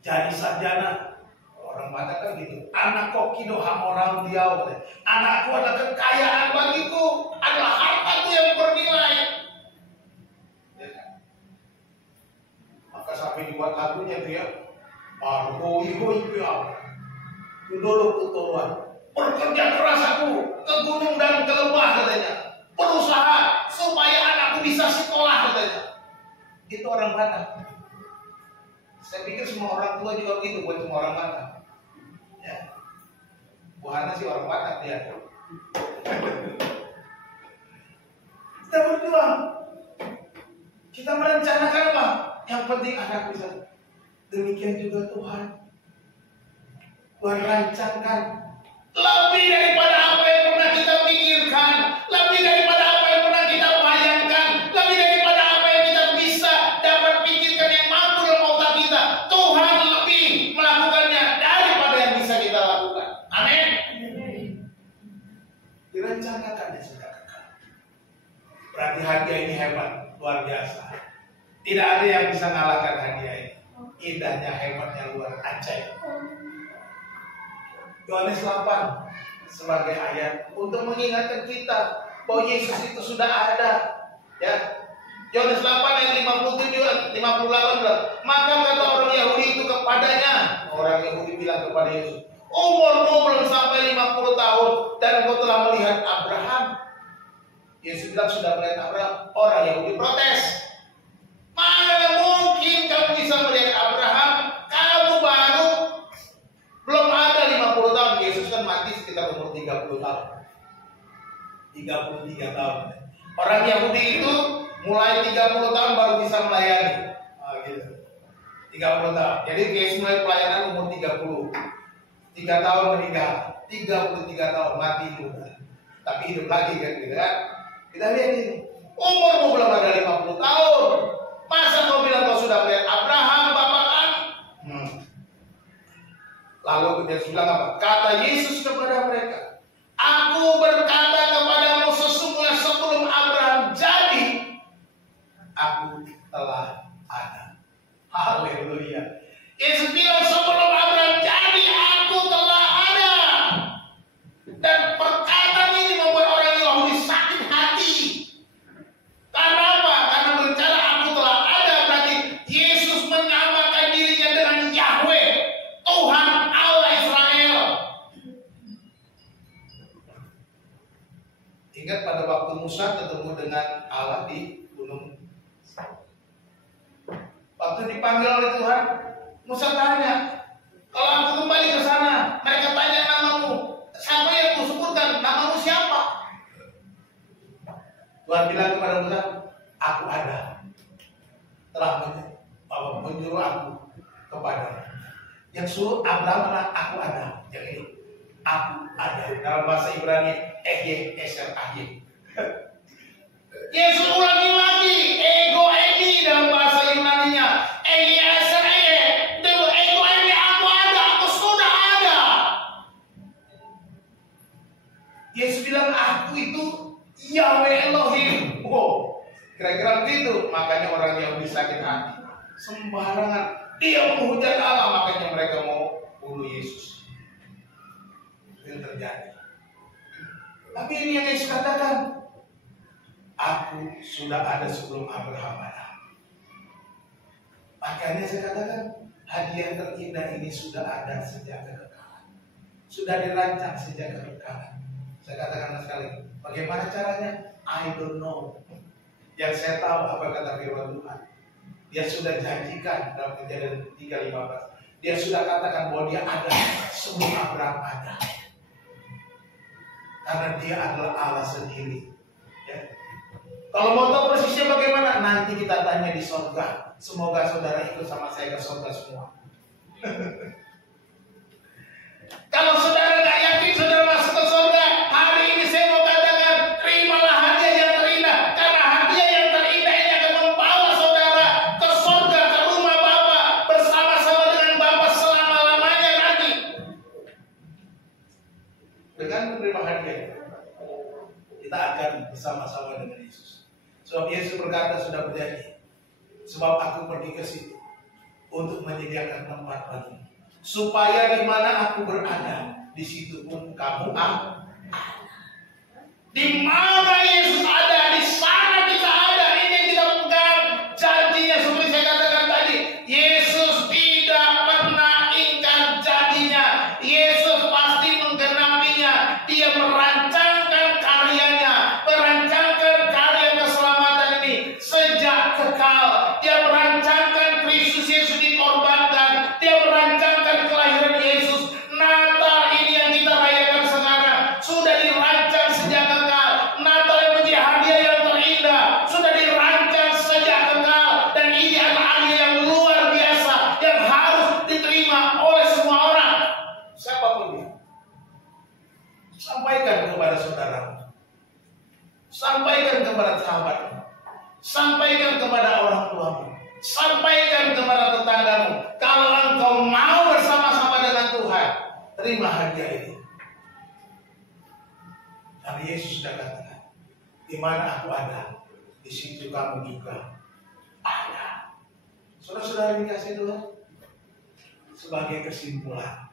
jadi sarjana? Orang Batak kan gitu. Anak kokido hamoram diau. Anakku adalah kekayaan bagiku, adalah hartaku yang bernilai. Ya kan? Maka sampai dibuat lagunya dia, Arhoi piau, duduk tuturuan. Bekerja keras aku ke gunung dan ke lembah katanya. Berusaha supaya anakku bisa sekolah katanya. Itu orang Batak. Saya pikir semua orang tua juga begitu, bukan cuma orang Batak. Ya. Bu Hana sih orang Batak dia. Kita berjuang. Kita merencanakan apa? Yang penting anak bisa. Demikian juga Tuhan. Tuhan rancangkan lebih daripada apa yang pernah kita pikirkan, lebih daripada apa yang pernah kita bayangkan, lebih daripada apa yang kita bisa dapat pikirkan yang mampu dalam otak kita. Tuhan lebih melakukannya daripada yang bisa kita lakukan. Amin. Direncanakannya sudah kekal. Berarti hadiah ini hebat, luar biasa. Tidak ada yang bisa mengalahkan hadiah ini. Indahnya, hebatnya, luar ajaib. Yohanes 8 sebagai ayat untuk mengingatkan kita bahwa Yesus itu sudah ada. Ya. Yohanes 8 ayat 57 58 bilang, maka kata orang Yahudi itu kepadanya, orang Yahudi bilang kepada Yesus, umurmu belum sampai 50 tahun dan engkau telah melihat Abraham. Yesus bilang sudah melihat Abraham. Orang Yahudi protes. Mana mungkin kamu bisa melihat Abraham? Kamu baru belum ada 50 tahun. Yesus kan mati sekitar umur 30 tahun. 33 tahun. Orang Yahudi itu mulai 30 tahun baru bisa melayani. Gitu. 30 tahun. Jadi Yesus mulai pelayanan umur 30. 3 tahun meninggal. 33 tahun mati juga. Tapi hidup lagi kan gitu kan. Kita lihat ini. Umurmu belum ada 50 tahun. Masa kau bilang kau sudah melihat Abraham, Bapak kan? Lalu dia bilang apa? Kata Yesus kepada mereka, aku berkata kepadamu sesungguhnya sebelum Abraham jadi, aku telah ada. Haleluya. Yesus bilang sebelum Abraham jadi, aku telah ada. Dan perkataan ini membuat orang Yahudi sakit hati. Karena apa? Karena berbicara aku telah ada berarti Yesus menyamakan dirinya dengan Yahweh, Tuhan Allah Israel. Ingat pada waktu Musa ketemu dengan Allah di gunung. Waktu dipanggil oleh Tuhan, Musa tanya, kalau aku kembali ke sana, mereka tanya namamu, siapa yang kusebutkan? Namamu siapa? Tuhan bilang kepada Musa, aku ada. Telah menyuruh aku kepada. Yang suruh Abraham adalah aku ada. Jadi aku ada. Dalam bahasa Ibrani, Ehye Eser Ahye. Yesus ulangi lagi, ego emi dalam bahasa Yunaninya, Ehye Eser Ahye. Ego emi aku ada, aku sudah ada. Yesus bilang aku itu Yahweh Elohim. Wow, kira-kira begitu. Makanya orang Yahudi sakit hati. Sembarangan dia menghujat Allah, makanya mereka mau bunuh Yesus. Itu yang terjadi. Tapi ini yang Yesus katakan, aku sudah ada sebelum Abraham ada. Makanya saya katakan hadiah terindah ini sudah ada sejak kekekalan. Sudah dirancang sejak kekekalan. Saya katakan sekali, bagaimana caranya? I don't know. Yang saya tahu apa kata firman Tuhan. Dia sudah janjikan dalam Kejadian 3:15. Dia sudah katakan bahwa dia ada sebelum Abraham ada. Karena dia adalah Allah sendiri. Ya. Kalau mau tahu persisnya bagaimana, nanti kita tanya di surga. Semoga saudara ikut sama saya ke surga semua. Kalau saudara nggak yakin saudara masuk ke surga, hari ini saya mau katakan, terimalah hadiah yang terindah. Karena hadiah yang terindah ini akan membawa saudara ke surga, ke rumah Bapa, bersama-sama dengan Bapa selama-lamanya nanti. Dengan menerima hadiah, kita akan bersama-sama dengan Yesus. Sebab Yesus berkata sudah berjanji, sebab aku pergi ke situ untuk menyediakan tempat bagimu, supaya di mana aku berada, di situ pun kamu ada. Di mana Yesus ada, di sana kita ada. Ini yang kita pegang janjinya. Seperti saya katakan tadi, Yesus tidak pernah ingkar janjinya. Yesus pasti menggenapinya. Dia merancangkan karyanya, merancangkan karya keselamatan ini sejak kekal. Dia merancangkan Kristus Yesus dikorbankan. Dia merancangkan kelahiran Yesus. Natal ini yang kita rayakan sekarang sudah dirancang sejak kekal. Natal yang menjadi hadiah yang terindah sudah dirancang sejak kekal. Dan ini adalah hadiah yang luar biasa yang harus diterima oleh semua orang. Siapapun dia. Sampaikan kepada saudaramu. Sampaikan kepada sahabatmu. Sampaikan kepada orang tuamu. Sampaikan kepada tetanggamu. Kalau engkau mau bersama-sama dengan Tuhan, terima hadiah ini. Karena Yesus sudah katakan, di mana aku ada, di situ kamu juga ada. Saudara-saudara dikasih Tuhan, sebagai kesimpulan.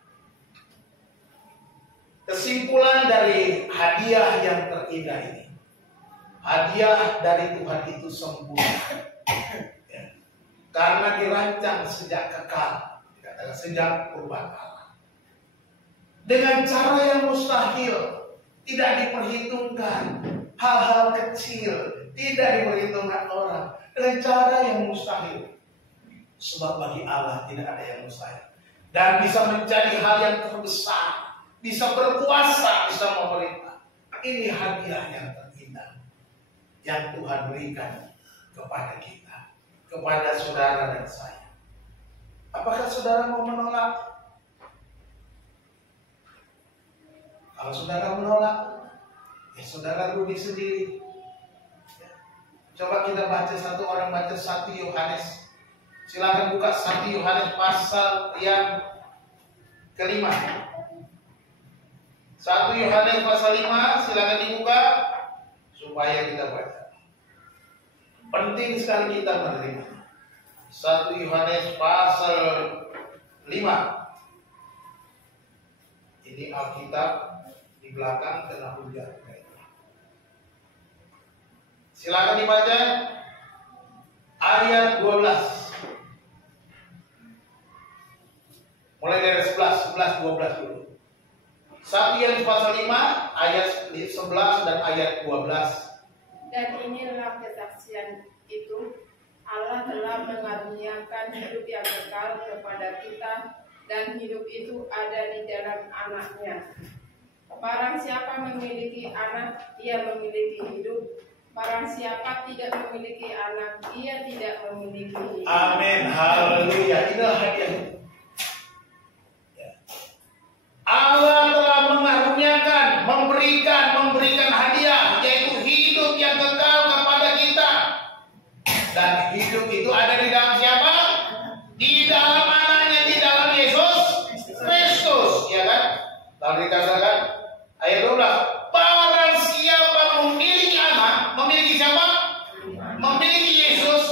Kesimpulan dari hadiah yang terindah ini. Hadiah dari Tuhan itu sempurna. Ya. Karena dirancang sejak kekal, dikatakan sejak purbakala. Dengan cara yang mustahil, tidak diperhitungkan, hal-hal kecil, tidak diperhitungkan orang dengan cara yang mustahil. Sebab bagi Allah tidak ada yang mustahil. Dan bisa menjadi hal yang terbesar, bisa berkuasa, bisa memerintah. Ini hadiah yang terindah yang Tuhan berikan kepada kita, kepada saudara dan saya. Apakah saudara mau menolak? Kalau saudara menolak, ya saudara rugi sendiri. Coba kita baca, satu orang baca 1 Yohanes. Silakan buka 1 Yohanes pasal yang kelima. 1 Yohanes pasal 5, silakan dibuka supaya kita baca. Penting sekali kita menerima. 1 Yohanes pasal 5. Ini Alkitab di belakang kena hujan. Silakan dibaca ayat 12. Mulai dari 11, 12 dulu. 1 Yohanes pasal 5 ayat 11 dan ayat 12. Dan inilah kesaksian itu, Allah telah mengaruniakan hidup yang kekal kepada kita, dan hidup itu ada di dalam Anak-Nya. Barang siapa memiliki anak, ia memiliki hidup. Barang siapa tidak memiliki anak, ia tidak memiliki hidup. Amin, haleluya. Inilah hadiah. Allah telah mengaruniakan, memberikan hadiah, yaitu hidup yang kekal kepada kita. Dan hidup itu ada di dalam siapa? Di dalam Anaknya, di dalam Yesus Kristus, ya kan? Lalu dikatakan ayat 12, barang siapa memiliki anak, memiliki siapa? Memiliki Yesus,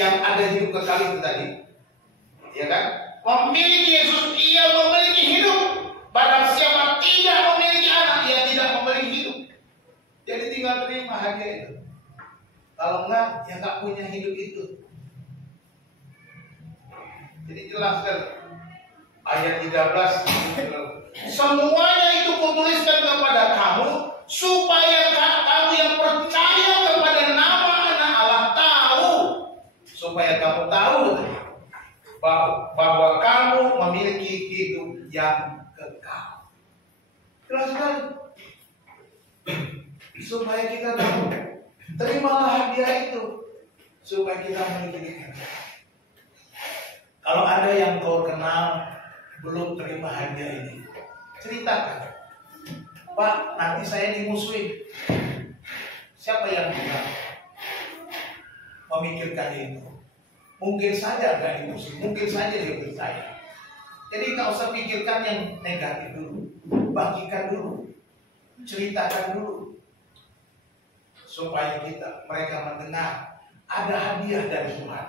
yang ada hidup kekal itu tadi, ya kan? Memiliki Yesus, ia memiliki hidup. Barang siapa tidak memiliki anak, ia tidak memiliki hidup. Jadi tinggal terima hadiah itu. Kalau enggak, ya enggak punya hidup itu. Jadi jelaskan ayat 13. Semuanya itu kutuliskan kepada kamu, supaya kamu yang percaya kepada nama Anak Allah tahu, supaya kamu tahu bahwa kamu memiliki hidup yang kekal. Jelas sekali. Supaya kita tahu, terimalah hadiah itu, supaya kita memiliki. Kalau ada yang kau kenal belum terima hadiah ini, ceritakan. Pak, nanti saya dimusuhin. Siapa yang bisa memikirkan itu? Mungkin saja gak dimusuhin, mungkin saja dia percaya. Jadi gak usah pikirkan yang negatif dulu, bagikan dulu, ceritakan dulu, supaya mereka mendengar ada hadiah dari Tuhan.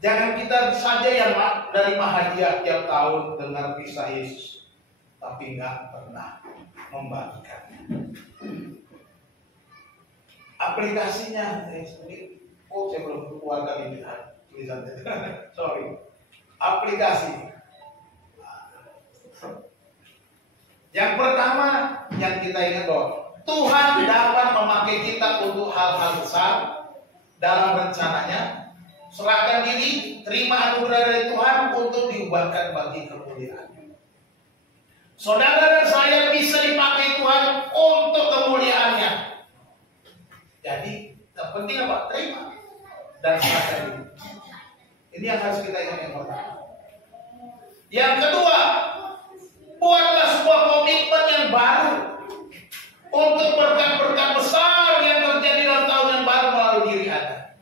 Jangan kita saja yang menerima hadiah tiap tahun dengar kisah Yesus, tapi nggak pernah membagikannya. Aplikasinya, saya belum keluarga ini tulisan. Sorry. Aplikasi. Yang pertama yang kita ingat bahwa Tuhan dapat memakai kita untuk hal-hal besar dalam rencananya. Serahkan diri, terima anugerah dari Tuhan untuk diubahkan bagi kemuliaan. Saudara dan saya bisa dipakai Tuhan untuk kemuliaannya. Jadi yang penting apa? Terima dan serahkan diri. Ini yang harus kita ingat yang pertama. Yang kedua, buatlah sebuah komitmen yang baru untuk berkat-berkat besar yang terjadi dalam tahun yang baru melalui diri Anda.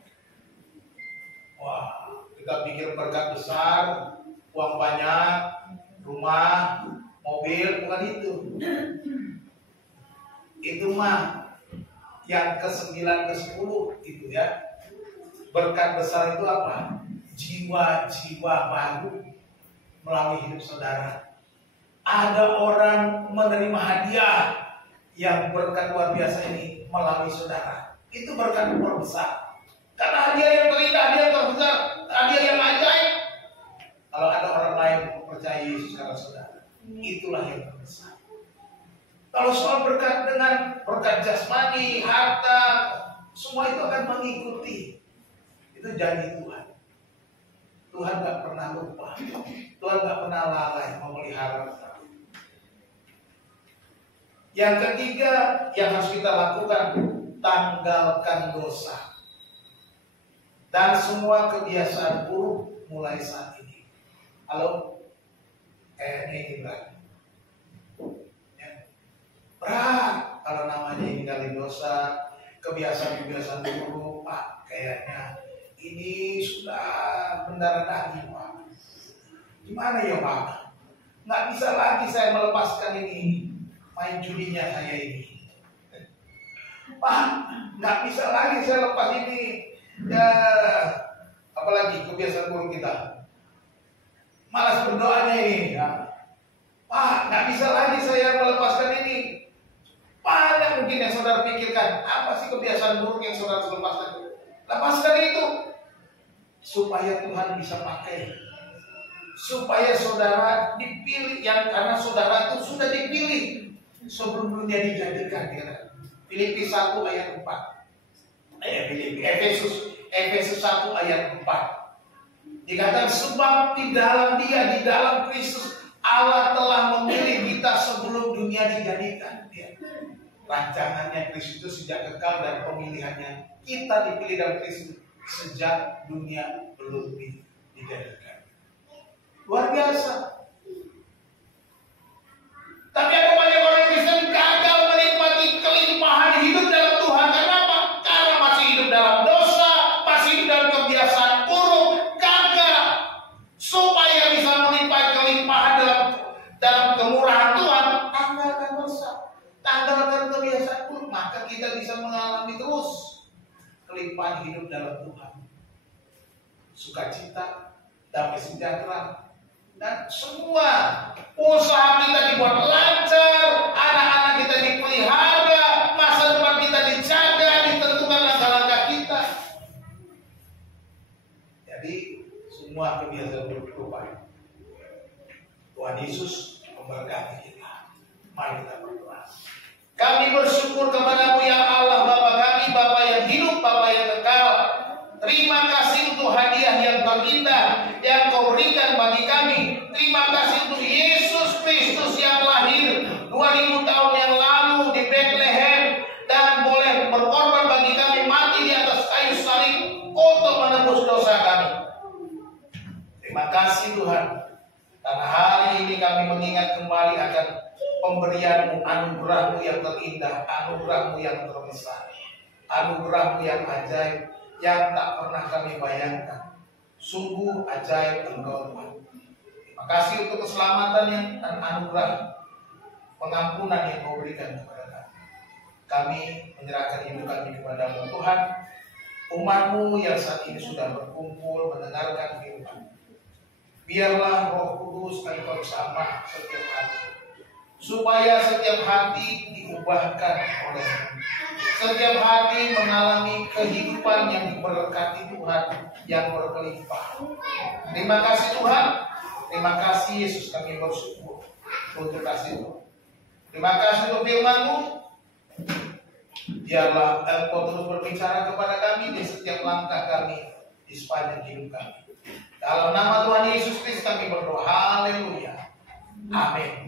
Wah, kita pikir berkat besar, uang banyak, rumah, mobil, bukan itu. Itu mah yang ke-9, ke-10 itu ya. Berkat besar itu apa? Jiwa-jiwa baru melalui hidup saudara. Ada orang menerima hadiah yang berkat luar biasa ini melalui saudara. Itu berkat luar besar. Karena hadiah yang terindah, hadiah yang terbesar, hadiah yang ajaib. Kalau ada orang lain percaya Yesus karena saudara, itulah yang terbesar. Kalau soal berkat dengan berkat jasmani, harta, semua itu akan mengikuti. Itu janji Tuhan. Tuhan gak pernah lupa. Tuhan gak pernah lalai memelihara kita. Yang ketiga yang harus kita lakukan, tanggalkan dosa dan semua kebiasaan buruk mulai saat ini. Halo? Ini berat. Ya. Berat kalau namanya ninggalin dosa, kebiasaan-kebiasaan buruk, Pak. Kayaknya ini sudah mendarah daging, Pak. Gimana ya, Pak? Nggak bisa lagi saya melepaskan ini, main judinya saya ini. Pak, nggak bisa lagi saya lepas ini. Ya, apalagi kebiasaan buruk kita. Malas berdoanya ini. Ya. Pak, nggak bisa lagi saya melepaskan ini. Banyak mungkin yang saudara pikirkan. Apa sih kebiasaan buruk yang saudara harus lepaskan? Lepaskan itu. Supaya Tuhan bisa pakai. Supaya saudara dipilih. Karena saudara itu sudah dipilih sebelum dunia dijadikan. Filipi 1 ayat 4. Efesus 1 ayat 4. Dikatakan sebab di dalam Dia, di dalam Kristus, Allah telah memilih kita sebelum dunia dijadikan. Rancangannya Kristus itu sejak kekal dan pemilihannya kita dipilih dalam Kristus sejak dunia belum dijadikan. Luar biasa. Tapi ada banyak orang Kristen gagal menikmati kelimpahan hidup dalam Tuhan. Kenapa? Karena masih hidup dalam dosa, masih hidup dalam kebiasaan buruk, gagal. Supaya bisa menikmati kelimpahan dalam kemurahan Tuhan, tanggalkan dosa, tanggalkan kebiasaan buruk, maka kita bisa mengalami terus kelimpahan hidup dalam Tuhan. Sukacita, damai sejahtera, dan semua usaha kita dibuat lancar, anak-anak kita dipelihara, masa depan kita dijaga, ditentukan langkah-langkah kita. Jadi semua kebiasaan buruk berubah. Tuhan Yesus memberkati kita. Mari kita berdoa. Kami bersyukur kepadamu ya Allah, Bapa kami, Bapa yang hidup, Bapa yang kekal. Terima kasih untuk hadiah yang terindah yang Kau berikan bagi kami. Terima kasih untuk Yesus Kristus yang lahir 2000 tahun yang lalu di Bethlehem dan boleh berkorban bagi kami, mati di atas kayu salib untuk menebus dosa kami. Terima kasih Tuhan, karena hari ini kami mengingat kembali akan pemberian-Mu, anugerah-Mu yang terindah, anugerah-Mu yang terbesar, anugerah-Mu yang ajaib, yang tak pernah kami bayangkan. Sungguh ajaib Engkau Tuhan. Terima kasih untuk keselamatan dan anugerah pengampunan yang Kau berikan kepada kami. Kami menyerahkan hidup kami kepada-Mu Tuhan. Umat-Mu yang saat ini sudah berkumpul mendengarkan firman, biarlah Roh Kudus Engkau bersama setiap hati, supaya setiap hati diubahkan oleh-Mu. Setiap hati mengalami kehidupan yang diberkati Tuhan, yang berkelimpah. Terima kasih Tuhan. Terima kasih Yesus, kami bersyukur untuk kasih-Mu. Terima kasih untuk firman-Mu. Biarlah Engkau terus berbicara kepada kami di setiap langkah kami, di sepanjang hidup kami. Dalam nama Tuhan Yesus Kristus kami berdoa. Haleluya. Amin.